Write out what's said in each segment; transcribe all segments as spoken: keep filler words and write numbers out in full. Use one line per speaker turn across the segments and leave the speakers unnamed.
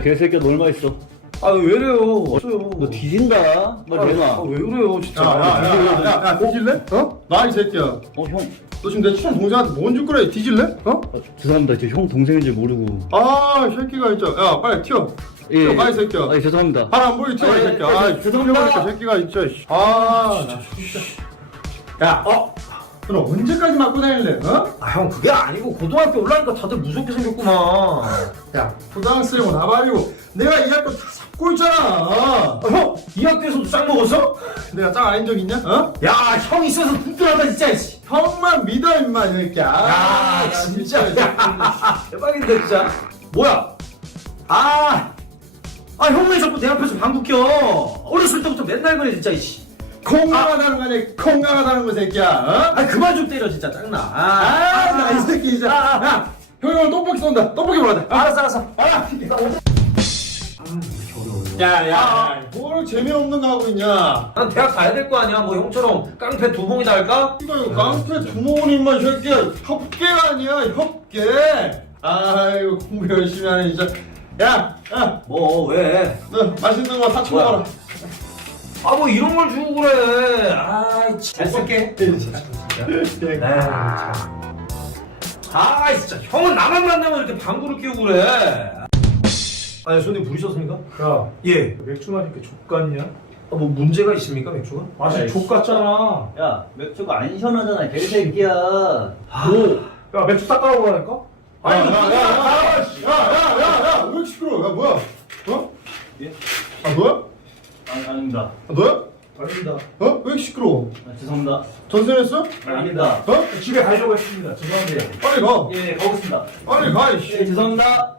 개새끼야 너 얼마 있어?
아 왜 이래요? 없어요.
너 뒤진다. 너 내놔.
아, 왜 그래요 진짜.
야야야야야 뒤질래? 어? 나 이 새끼야.
어 형.
너 지금 내 친한 동생한테 뭔 짓거려? 뒤질래? 어?
아, 죄송합니다. 저 형 동생인 줄 모르고.
아 이 새끼가 진짜. 야 빨리 튀어. 튀어 빨리 이 새끼야.
아 죄송합니다.
발 안 보이 튀어 이
아,
새끼야.
예,
아
예, 죄송합니다.
죄송합니다. 새끼가 진짜. 씨. 아 나 진짜. 야 어? 너 언제까지 맞고 다닐래? 어?
아 형 그게 아니고 고등학교 올라니까 다들 무섭게 생겼구만.
야 초등학생이고 나발이고 내가 이 학교 다 잡고 있잖아.
아, 형, 이 학교에서도 짱 먹었어?
내가 짱 아닌 적 있냐? 어?
야, 형 있어서 든든하다 진짜. 씨.
형만 믿어 임마 이 새끼야.
야, 진짜. 야, 대박인데 진짜. 뭐야? 아, 아, 형 왜 자꾸 내 앞에서 방구 껴? 어렸을 때부터 맨날 그래 진짜. 이씨.
콩강하다는 거 아니야? 콩강하다는 거 새끼야. 어?
아, 그만 좀 때려 진짜 짱나.
아, 나 이 새끼 진짜.
아, 아,
야, 형이 오늘 떡볶이 쏜다. 떡볶이 먹어야 돼.
알았어, 알았어.
알아. 야, 야, 야, 뭘 재미없는 거 하고 있냐?
난 대학 가야 될 거 아니야? 뭐 형처럼 깡패 두 봉이나 할까?
이거 이거 깡패 두모님만 새끼야. 협계가 아니야, 협계. 아이고 공부 열심히 하네 진짜. 야, 야,
뭐 왜?
너 맛있는 거 사쳐 먹어라.
아, 뭐 이런 걸 주고 그래. 아, 잘 쓸게. 아, 진짜 형은 나만 만나면 이렇게 방구를 끼우고 그래. 아니 손님 부르셨습니까?
야,
예.
맥주 마니까 족같냐?
아, 뭐 문제가 있습니까 맥주가?
맛이 족같잖아.
야 맥주가 안 시원하잖아. 개새끼야.
오, 야 맥주 딱 깔아보라니까?
야, 야, 야, 야, 야, 야, 야, 왜 이렇게 시끄러워? 야, 뭐야? 어?
예?
아, 너야?
아, 아닙니다.
아, 너야?
아닙니다.
어? 왜 이렇게 시끄러워?
아, 죄송합니다.
전생했어?
아, 아닙니다.
어?
집에 가려고 했습니다. 죄송한데.
빨리 가.
예, 가보겠습니다.
빨리 가,
예,
이씨.
죄송합니다.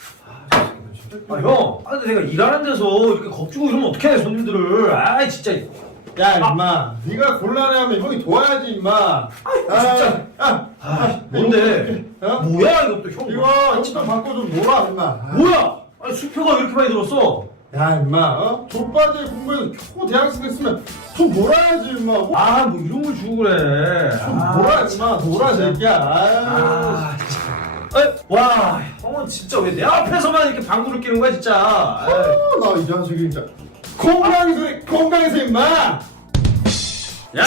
아 형, 아 근데 내가 일하는 데서 이렇게 겁주고 이러면 어떡해 손님들을. 아 진짜.
야, 임마. 네가 곤란해하면 형이 도와야지, 임마. 아,
진짜.
야,
아 뭔데?
어?
뭐야 이것도 형.
이거 치마 바꿔 좀 놀아, 임마.
뭐야? 아니 수표가 왜 이렇게 많이 들었어?
야, 임마. 어? 족바지에 공부해서 초대학생 됐으면 좀 놀아야지, 임마. 뭐,
아 뭐 이런 걸 주고 그래.
좀 놀아, 임마. 놀아, 새끼야. 아유.
아, 참. 아이, 와, 형은 진짜 왜 내 앞에서만 이렇게 방구를 끼는 거야, 진짜. 아이.
어, 나이 자식이 진짜. 건강해서, 건강해서, 임마.
야!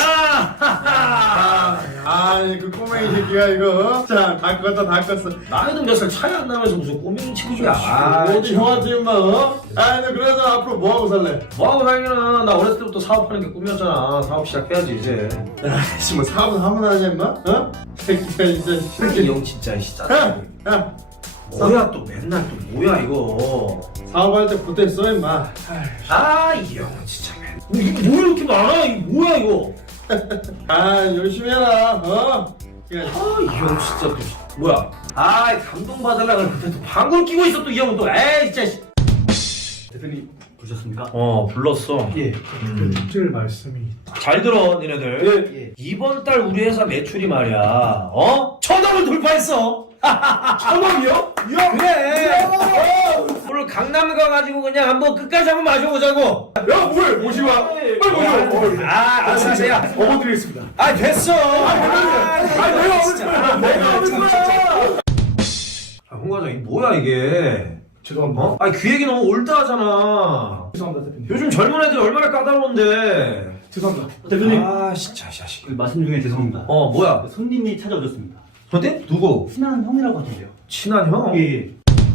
하하.
아이, 그 꼬맹이 새끼가 이거. 자, 다 껐다, 다 껐어.
나이도 몇 살 차이 안 나면서 무슨 꼬맹이 치고줘야. 아,
어디 형한테 임마, 어? 아이, 너 그래서 앞으로 뭐하고 살래?
뭐하고 살기는 나 어렸을 때부터 사업하는 게 꿈이었잖아. 사업 시작해야지, 이제.
야, 씨, 뭐 사업은 하면 하냐, 임마? 어? 새끼가 진짜.
이
새끼.
형 진짜, 이 진짜.
야, 야.
뭐야, 또 맨날 또 뭐야, 이거.
사업할 때 그때 써, 임마.
아, 이 형은 진짜 맨. 뭐, 이게 뭐 이렇게 많아? 이거 뭐야, 이거.
아, 열심히 해라, 어? 야,
아, 이 형 진짜 또. 뭐야. 아, 감동받으려고 그때 또 방구를 끼고 있어, 또 이 형은 또. 에이, 진짜.
대표님 부르셨습니까?
어, 불렀어.
예.
음.
드릴 말씀이
잘 들어, 니네들.
예.
이번 달 우리 회사 매출이 말이야, 어? 천억을 돌파했어. 천억이요? 야, 그래. 어, 오늘 강남 가가지고 그냥 한번 끝까지 한번 마셔보자고.
야, 뭘 모시고 와. 빨리 모시고 와.
아, 알았어, 알았어. 야.
어머 드리겠습니다.
아, 됐어. 아,
아, 내가
진짜.
어딨어? 내가 어딨어?
아, 홍 과장, 이 뭐야 이게?
죄송합니다.
어? 아, 귀 얘기 너무 올드하잖아.
죄송합니다, 대표님.
요즘 젊은 애들이 얼마나 까다로운데.
죄송합니다.
대표님
아, 진짜, 이 자식.
그 말씀 중에 죄송합니다.
어, 뭐야?
손님이 찾아오셨습니다.
근데 누구?
친한 형이라고 하던데요.
친한 형?
예. 예.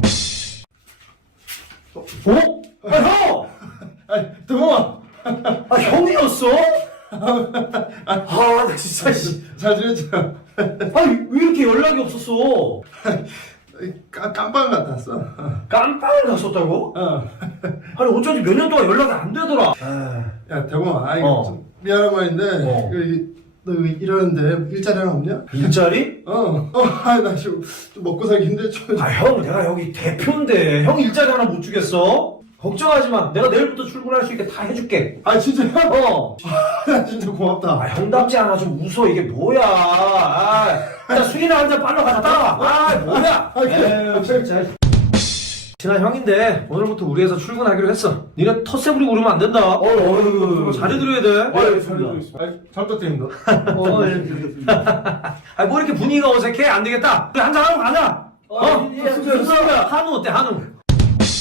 어? 아, 형!
아이, 동호아.
아, 형이었어? 아, 나 진짜, 씨.
잘 지냈죠?
아니, 왜 이렇게 연락이 없었어?
깜, 깜빵 같았어.
깜빵을 갔었다고?
어.
아니, 어쩐지 몇 년 동안 연락이 안 되더라.
야, 대범아. 아, 이거
어.
좀 미안한 말인데.
어.
그, 이- 너 여기 일하는데 일자리 하나 없냐?
일자리?
어. 어, 아, 나 지금 좀 먹고 살기 힘들죠.
아, 형, 내가 여기 대표인데, 형 일자리 하나 못 주겠어? 걱정하지 마. 내가 내일부터 출근할 수 있게 다 해줄게.
아, 진짜야?
어.
나 진짜 고맙다.
아, 형답지 않아. 좀 웃어. 이게 뭐야. 아, 야, 술이나 한잔 빨러 가자. 따라와. 아, 뭐야.
아, 그래.
에휴, 진짜. 친한 형인데, 오늘부터 우리 회사 출근하기로 했어. 니네 텃세 부리고 그러면 안 된다. 어, 어, 잘해드려야 돼.
네, 잘 듣고 있습니다.
아, 잘 부탁드립니다.
어, 예, 알겠습니다.
아, 뭐 이렇게 분위기가 어색해? 안 되겠다. 우리 한잔 하러 가자. 어?
예, 예, 좋습니다.
한우 어때, 한우?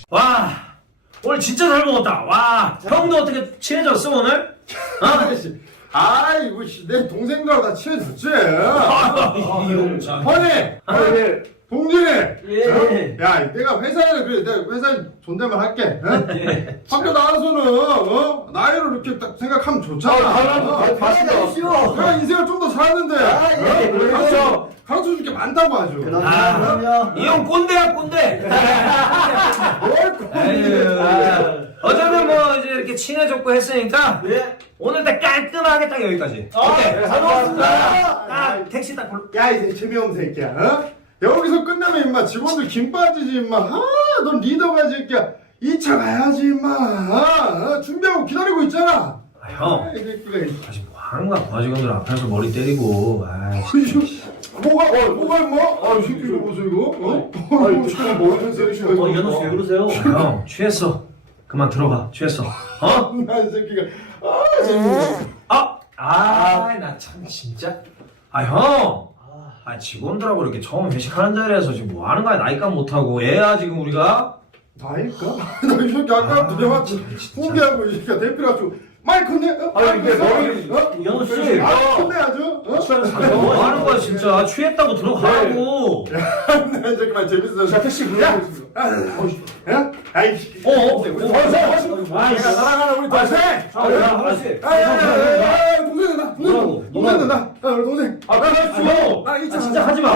와 오늘 진짜 잘 먹었다. 와 형도 어떻게 친해졌어 오늘?
아이씨, 아이고, 씨, 내 동생들하고 다 친해졌지?
이용찬.
허니!
아, 네.
동진이!
예.
야, 내가 회사에는 그래, 내가 회사에 존댓말 할게. 어?
예.
학교 나와서는, 어? 나이를 이렇게 딱 생각하면 좋잖아.
아, 당연하죠.
어?
아, 맞습니다.
내가 인생을 좀 더 살았는데.
아, 예.
어? 가르쳐, 가르쳐 줄 게 많다고 아주.
그럼.
아,
그럼요.
이 형 꼰대야 꼰대.
뭘
아유, 어쩌면 뭐 이제 이렇게 친해졌고 했으니까
예.
오늘 딱 깔끔하게 딱 여기까지.
아,
오케이.
네, 잘 먹었습니다.
딱 택시 딱 불러.
야, 이제 재미없는 새끼야, 어? 여기서 끝나면 임마 직원들 김 빠지지 임마. 아, 넌 리더가 새끼야. 이 차 가야지 임마. 어? 준비하고 기다리고 있잖아.
아, 형.
이 새끼가.
아직 뭐 하는 거야 부하직원들 앞에서 머리 때리고. 아이.
뭐가 어 뭐가 임마? 아, 이 새끼 이거 보세요 이거. 어? 어, 이거 지금 뭐 하는 새끼야?
어, 연호 씨 왜 그러세요?
형 취했어. 그만 들어가. 취했어. 어?
이 새끼가. 아, 재밌네.
아, 아, 나 참 진짜. 아 형. 아 직원들하고 이렇게 처음 회식하는 자리에서 지금 뭐 하는 거야? 나이값 못하고 애야 지금 우리가?
나일까? 나이 새끼 아까 들려왔지. 후기하고 이 새끼가 대표라고 많이 컸네. 어?
아, 이게
많이
머리-
컸어? 어?
연호 씨.
아, 컸네 아주. 어?
뭐 하는 거야 진짜? 취했다고 들어가라고.
나 이 새끼만 재밌어.
자, 택시 불러보겠습니다.
야, 아이씨.
어? 어?
아, 내가 사랑하는 우리 동생.
아, 야, 아저씨.
아, 야, 야, 야, 동생은 나.
뭐라고?
동생, 동생은 나. 아, 우리 동생.
아, 나 죽어.
나 이차
아, 진짜 하지 마.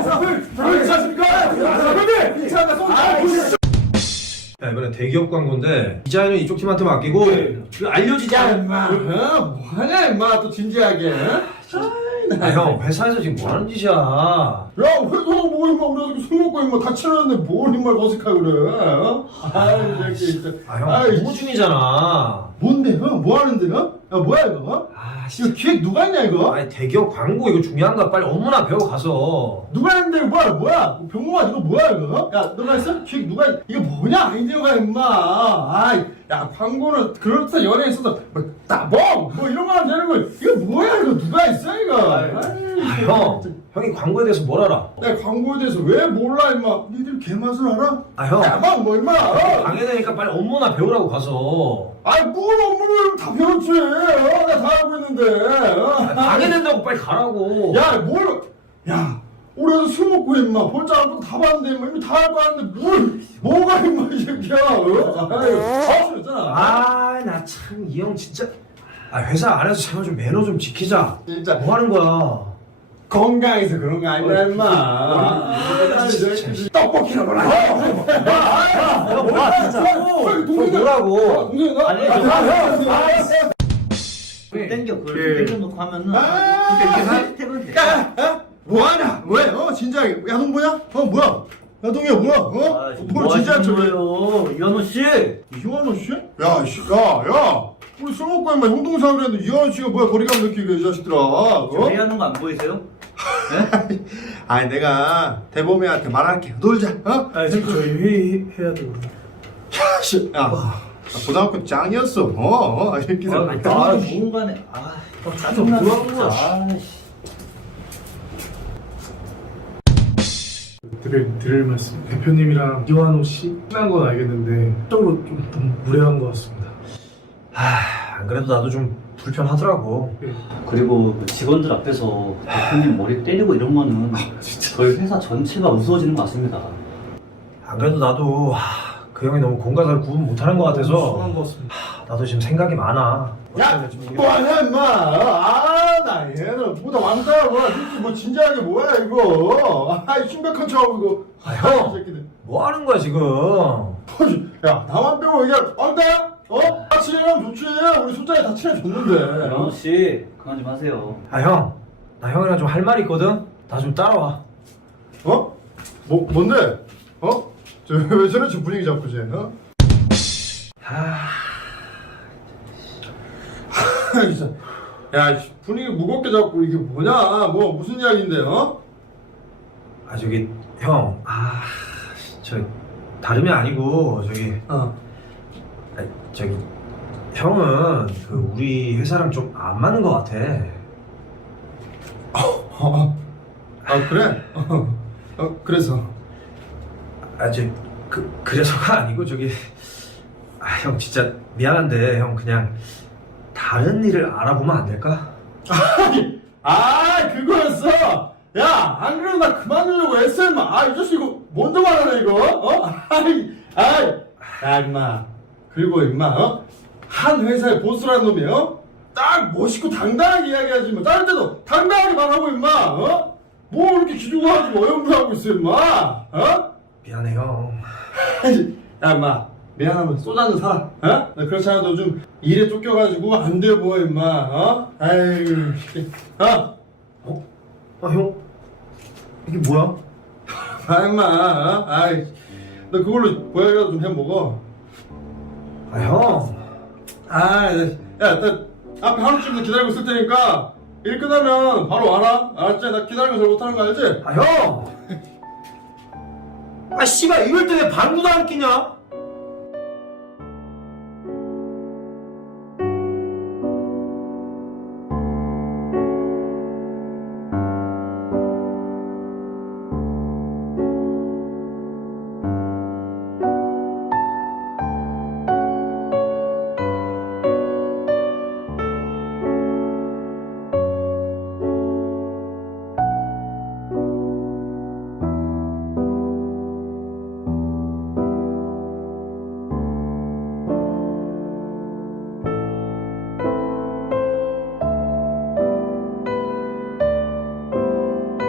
야, 이번엔 대기업 광고인데 디자인은 이쪽 팀한테 맡기고 이거 알려지지
야,
않아.
임마. 어? 뭐하냐, 임마. 또 진지하게.
아, 형 회사에서 지금 뭐 하는 짓이야?
야, 회사 뭐, 임마. 우리 술 먹고, 임마. 다 치렀는데 뭘, 임마, 어색하고 그래. 어? 아이, 새끼, 진짜.
아, 형
아이,
공부 중이잖아.
뭔데, 어? 뭐 하는데, 어? 야, 뭐야, 이거? 어?
아,
이거 기획 누가 했냐, 이거?
아니 대기업 광고 이거 중요한 거야. 빨리 업무나 배워 가서.
누가 했는데, 이거 뭐야, 뭐야? 병모아, 이거 뭐야, 이거? 야, 너가 했어? 기획 누가 했... 이거 뭐냐, 아이디어가, 임마. 아이, 야, 광고는 그렇다, 연예에 있어서, 뭐, 따봉! 뭐, 이런 거 하면 되는 거야. 이거 뭐야, 이거 누가 했어, 이거? 아이,
아, 형 형이 광고에 대해서 뭘 알아?
야, 광고에 대해서 왜 몰라, 임마? 니들 개맛을 알아?
아, 형.
야, 막, 뭐, 임마. 어?
방해되니까 빨리 업무나 배우라고 가서.
아이, 뭘 업무를 다 배웠지. 어? 내가 다 알고 있는데. 어?
방해된다고 빨리 가라고.
야, 뭘. 야, 우리 애들 술 먹고, 임마. 볼자 안 보고 다 봤는데, 임마. 이미 다 알고 왔는데, 뭘. 뭐가, 임마, 이 새끼야. 어? 아유, 사실했잖아.
아, 나 참 이 형 진짜. 아, 회사 안에서 제발 좀 매너 좀 지키자.
진짜.
뭐 하는 거야?
건강해서 그런 거 아니야, 임마. 아, 진짜. 떡볶이나 먹라.
야, 뭐야, 진짜.
동생아.
뭐라고?
동생아.
아니,
아,
저-
아, 아,
땡겨, 그걸
예.
땡겨놓고 하면은.
아,
이렇게 하이스텝은 돼.
야, 야, 뭐하냐? 왜? 어, 진지하게. 야동 뭐야? 어, 뭐야? 야동이야, 뭐야? 어?
아, 지금
뭘
뭐
진지한
하시는
척해?
거예요? 이현호 씨!
이현호 씨? 야, 씨, 야, 야. 우리 술 먹고 임마 형 동생을 그랬는데 이현호 씨가 뭐야 거리감 느끼게 이 자식들아. 어?
회의하는 거 안 보이세요? 네?
아니 내가 대범이한테 말할게. 놀자. 어?
아, 지금 저희 회의 해야 되거든요.
야, 씨, 야. 고등학교 짱이었어. 어, 어, 이 새끼들.
아, 아, 누군가네. 아, 짜증나.
뭐 하는 거야?
아, 씨.
드릴, 드릴 말씀. 대표님이랑 이완호 씨 친한 건 알겠는데 적으로 좀 너무 무례한 것 같습니다.
아, 안 그래도 나도 좀 불편하더라고.
예.
그리고 그 직원들 앞에서 대표님 머리 때리고 이런 거는 저희 회사 전체가 우스워지는 것 같습니다.
안 그래도 나도 하, 그 형이 너무 공과사를 구분 못하는 것 같아서
심한 것 같습니다.
나도 지금 생각이 많아.
야, 뭐하냐 임마. 아, 나 얘는 뭐다 왕따야 뭐야. 진짜 뭐 진지하게 뭐야 이거. 아, 심각한 척하고 이거.
아, 형.
이 새끼들.
뭐 하는 거야 지금?
야, 나만 빼고 얘기할 왕따야? 어? 다 친해지면 좋지. 우리 술자리 다 친해졌는데.
이현호 씨, 그만 좀 하세요.
아, 형. 나 형이랑 좀 할 말 있거든? 나 좀 따라와.
어? 뭐, 뭔데? 어? 저, 왜 저래 지금 분위기 잡고 쟤, 어?
아,
진짜. 야, 이 분위기 무겁게 잡고 이게 뭐냐? 뭐, 무슨 이야기인데, 어?
아 저기 형. 아, 저 다름이 아니고 저기
어.
아, 저기 형은 그 우리 회사랑 좀 안 맞는 것 같아.
어. 아, 그래? 어, 어 그래서.
아, 저 그, 그래서가 아니고 저기 아, 형 진짜 미안한데 형 그냥 다른 일을 알아보면 안 될까?
아 그거였어. 야 안 그래도 나 그만두려고 했어 임마. 아이 자식 이거 먼저 말하네 이거. 어? 아이 아이 야 임마. 그리고 임마 어? 한 회사의 보스라는 놈이 어? 딱 멋있고 당당하게 이야기하지 뭐 다른 데도 당당하게 말하고 임마 어? 뭐 이렇게 기죽어 가지고 어영부하고 있어 임마 어?
미안해 형.
야 임마 미안하면 소주 한잔 사라 어? 나 그렇지 않아도 좀 일에 쫓겨가지고 안 돼 보여 임마 어? 아이고 어?
어? 아 형 이게 뭐야?
아 임마 어? 아이 너 그걸로 보약이라도 좀 해먹어.
아 형.
아, 야, 나 앞에 한우집에서 기다리고 있을 테니까 일 끝나면 바로 와라. 알았지? 나 기다리는 거 잘 못하는 거 알지?
아 형. 아 씨발 이럴 때 왜 방구도 안 끼냐?